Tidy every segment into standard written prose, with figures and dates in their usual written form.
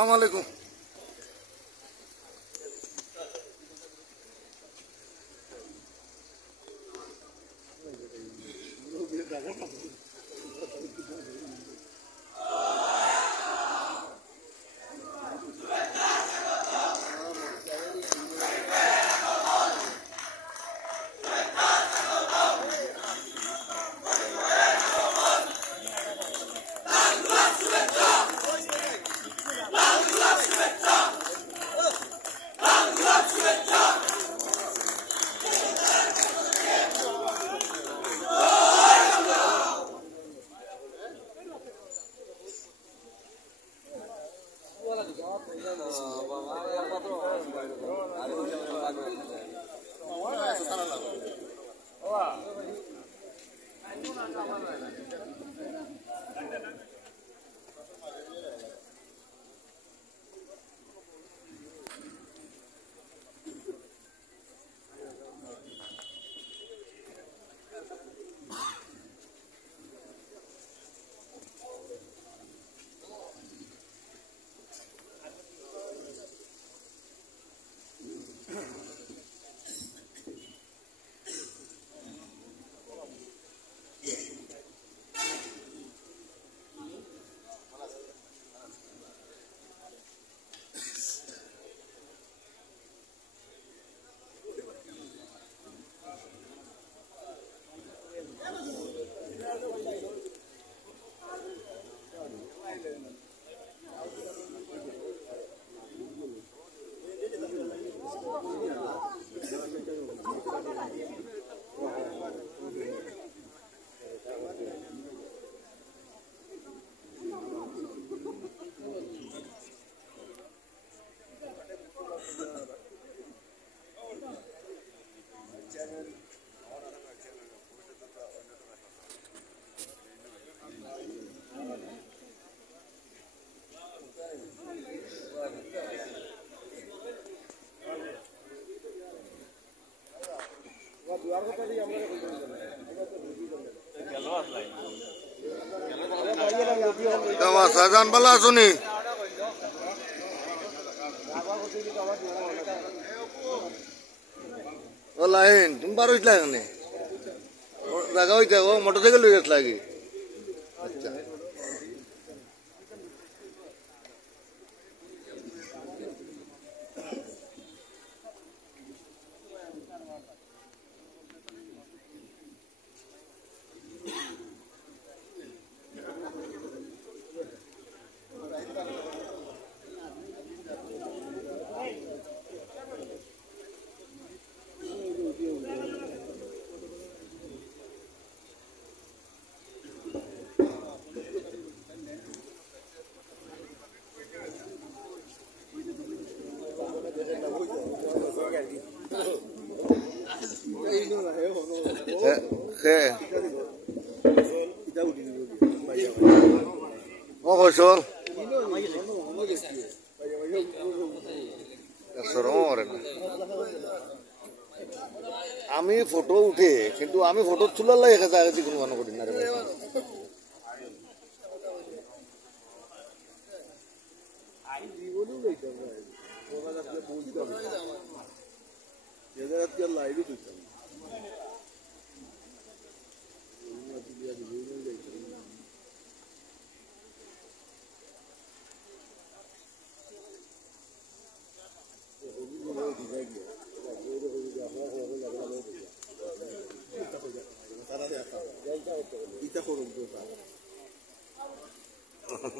আসসালামু আলাইকুম। শাহজাহান ভালো আছো নি? ও লাইন তুমি বার হইছিলা এখানে জায়গা হইতে ও মোটরসাইকেল লই গেছিলা কি? আচ্ছা আমি ফটো উঠে কিন্তু আমি ফটো তোলার লাগে কাছাকাছি কোনো মনে করি না রে লাইভে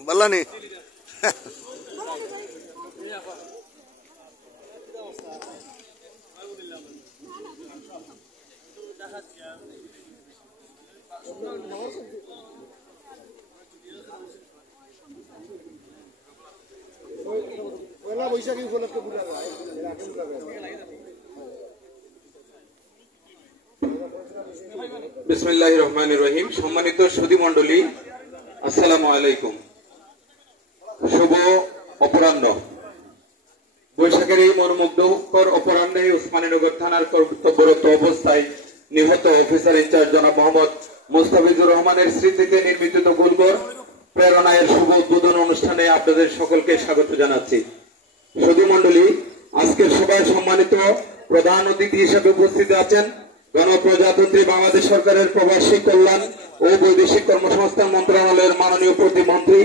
বললানি বৈশাখী উপলক্ষে বিসমিল্লাহির রহমানির রহিম। সম্মানিত সুধী মণ্ডলী, আসসালামু আলাইকুম। শুভ অপরাহ্ন। বৈশাখের এই মনোমুগ্ধকর অপরাহ্নে উসমানীনগর থানার কর্তব্যরত অবস্থায় নিহত অফিসার ইনচার্জ জনাব মোহাম্মদ মুস্তাফিজুর রহমানের স্মৃতিতে নির্মিত গোলঘর প্রেরণায়ের শুভ উদ্বোধন অনুষ্ঠানে আপনাদের সকলকে স্বাগত জানাচ্ছি। সুধী মণ্ডলী, আজকের সভায় সম্মানিত প্রধান অতিথি হিসেবে উপস্থিত আছেন গণপ্রজাতন্ত্রী বাংলাদেশ সরকারের প্রবাসী কল্যাণ ও বৈদেশিক কর্মসংস্থান মন্ত্রণালয়ের মাননীয় প্রতিমন্ত্রী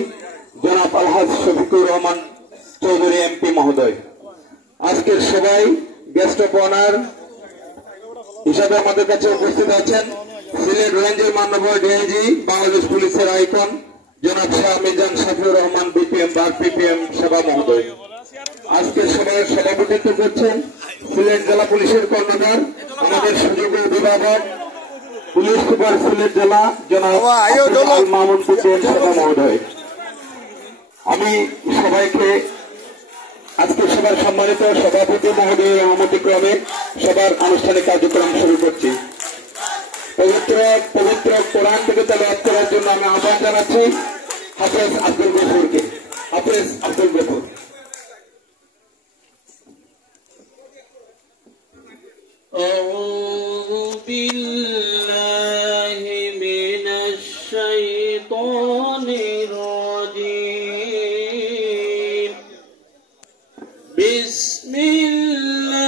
জনাব আলহাজ শফিকুর রহমান চৌধুরী এমপি মহোদয়। আজকের সভায় গেস্ট অফ অনার হিসাবে আমাদের কাছে উপস্থিত আছেন সিলেট রেঞ্জের মাননীয় ডিআইজি, বাংলাদেশ পুলিশের আইকন জনাব Shah Mizan Shafiur Rahman BPM bar PPM সেবা মহোদয়। আজকের সভায় সভাপতিত্ব করছেন সিলেট জেলা পুলিশের কর্ণধার, আমাদের সুযোগ্য অভিভাবক পুলিশ সুপার সিলেট জেলা জনাব মামুন বিপিএম সেবা মহোদয়। আমি সবাইকে আজকের সভার সম্মানিত সভাপতি মহোদয়ের অনুমতিক্রমে সবার আনুষ্ঠানিক কার্যক্রম শুরু করছি। পবিত্র কোরআন থেকে তেলাওয়াত করার জন্য আমি আহ্বান জানাচ্ছি হাফেজ আব্দুল গফুরকে। হাফেজ আব্দুল গফুর। أعوذ بالله من الشيطان الرجيم بسم الله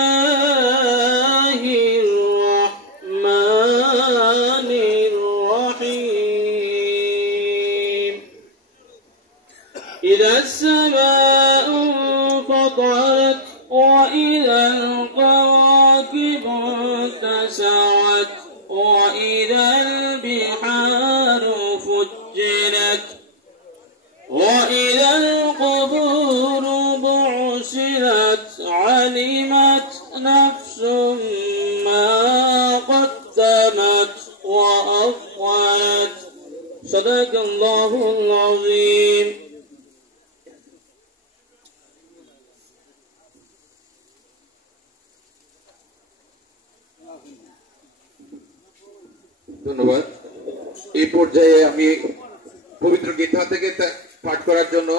الرحمن الرحيم إذا السماء انفطرت وإذا الكواكب انتسعت وإذا البحار فجرت وإذا القبور بعثرت علمت نفس ما قدمت وأخرت صدق الله العظيم. ধন্যবাদ। এই পর্যায়ে আমি পবিত্র গীতা থেকে পাঠ করার জন্য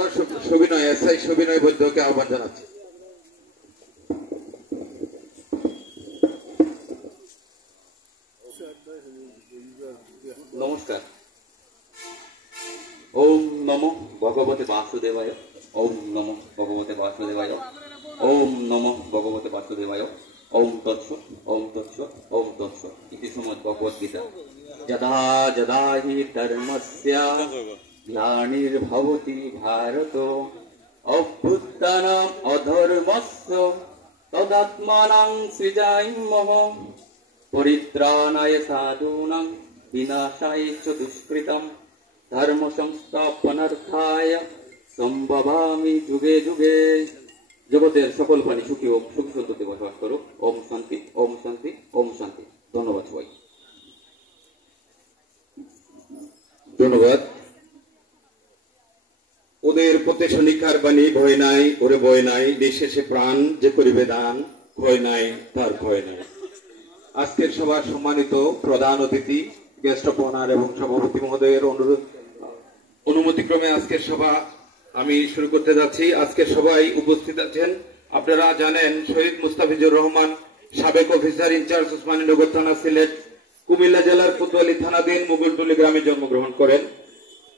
সবিনয় এসআই সবিনয় বৈদ্যকে আহ্বান জানাচ্ছি। নমস্কার। ওম নমো ভগবতে বাসুদেবায়। ওম নমো ভগবতে বাসুদেবায়। ওম নমো ভগবতে বাসুদেবায়। ওম তৎসৎ। ওম তৎসৎ। ওম তৎসৎ। ইতি শ্রীমদ্ ভগবদ গীতা। যদা যদা হি ধর্মস্য গ্লানির্ভবতি ভারত অভ্যুত্থানম অধর্মস্য তদাত্মানাং সৃজাম্যহ পরিত্রাণায় সাধূনাং বিনাশায় চ দুষ্কৃতম ধর্ম সংস্থাপনার্থায় সম্ভবামি যুগে যুগে। জগতের সকল প্রাণী সুখী হোক, সুখী সন্ততে বসবাস করুক। ওম শান্তি, ওম শান্তি, ওম শান্তি। ধন্যবাদ সবাই। ধন্যবাদ। ওদের পথে সনিকার বাণী ভয় নাই, ওরে ভয় নাই, নিঃশেষে প্রাণ যে করিবে দান, ভয় নাই তার ভয় নাই। আজকের সভার সম্মানিত প্রধান অতিথি, গেস্ট অফ অনার এবং সভাপতি মহোদয়ের অনুমতিক্রমে আজকের সভা আমি শুরু করতে যাচ্ছি। আজকের সভায় উপস্থিত আছেন, আপনারা জানেন, শহীদ মুস্তাফিজুর রহমান, সাবেক অফিসার ইনচার্জ ওসমানীনগর থানা সিলেট, কুমিল্লা জেলার কোতোয়ালি থানাধীন মুগলটুলি গ্রামে জন্মগ্রহণ করেন।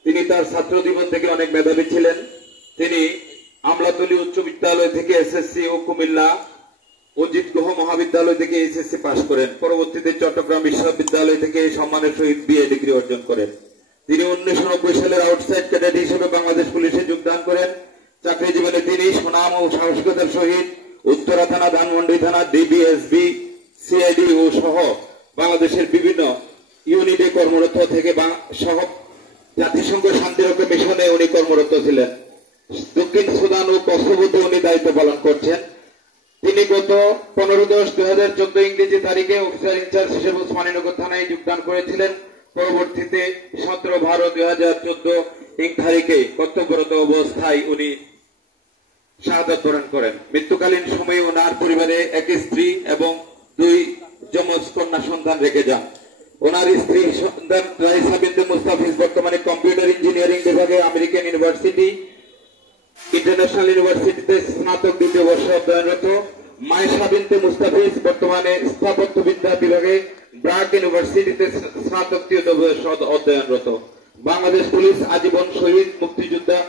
তিনি তার ছাত্র জীবন থেকে অনেক মেধাবী ছিলেন। তিনি আমলাতলী উচ্চ বিদ্যালয় থেকে এসএসসি ও কুমিল্লা অজিত গুহ মহাবিদ্যালয় থেকে এইচএসসি পাশ করেন। পরবর্তীতে চট্টগ্রাম বিশ্ববিদ্যালয় থেকে সম্মানের সহিত বিএ ডিগ্রি অর্জন করেন। তিনি 1990 সালের আউটসাইড ক্যাডেট হিসেবে বাংলাদেশ পুলিশে যোগদান করেন। চাকরি জীবনে তিনি সুনাম ও সাহসিকতার সহিত উত্তরা থানা, ধানমন্ডি থানা, ডিবিএসবি, সিআইডি ও সহ বাংলাদেশের বিভিন্ন ইউনিটে কর্মরত থেকে সহ জাতিসংঘ শান্তিরক্ষা মিশনে উনি কর্মরত ছিলেন। দক্ষিণ সুদান ও কসোভোতে উনি দায়িত্ব পালন করছেন। তিনি গত 15/10/2014 ইংরেজি তারিখে অফিসার ইনচার্জ হিসেবে ওসমানীনগর থানায় যোগদান করেছিলেন। পরবর্তীতে 17/12/2014 তারিখে কর্তব্যরত অবস্থায় উনি শাহাদাত বরণ করেন। মৃত্যুকালীন সময়ে ওনার পরিবারে এক স্ত্রী এবং 2 যমজ কন্যা সন্তান রেখে যান। ওনার স্ত্রী সন্তান রাইসা বিনতে মুস্তাফিজ বর্তমানে কম্পিউটার ইঞ্জিনিয়ারিং বিভাগে আমেরিকান ইউনিভার্সিটি ইন্টারন্যাশনাল ইউনিভার্সিটিতে স্নাতক 2য় বর্ষে অধ্যয়নরত। মায়েশা বিনতে মুস্তাফিজ বর্তমানে স্থাপত্যবিদ্যা বিভাগে ব্রাক ইউনিভার্সিটিতে স্নাতক 3য় বর্ষে অধ্যয়নরত। বাংলাদেশ পুলিশ আজীবন শহীদ মুক্তিযোদ্ধা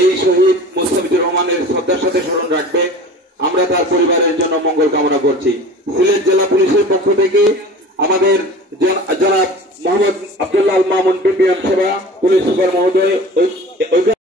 এই শহীদ মুস্তাফিজুর রহমানের শ্রদ্ধার সাথে স্মরণ রাখবে। আমরা তার পরিবারের জন্য মঙ্গল কামনা করছি। সিলেট জেলা পুলিশের পক্ষ থেকে আমাদের জনাব মোহাম্মদ আব্দুল্লাহ আল মামুন পিপিএম সভা পুলিশ সুপার মহোদয়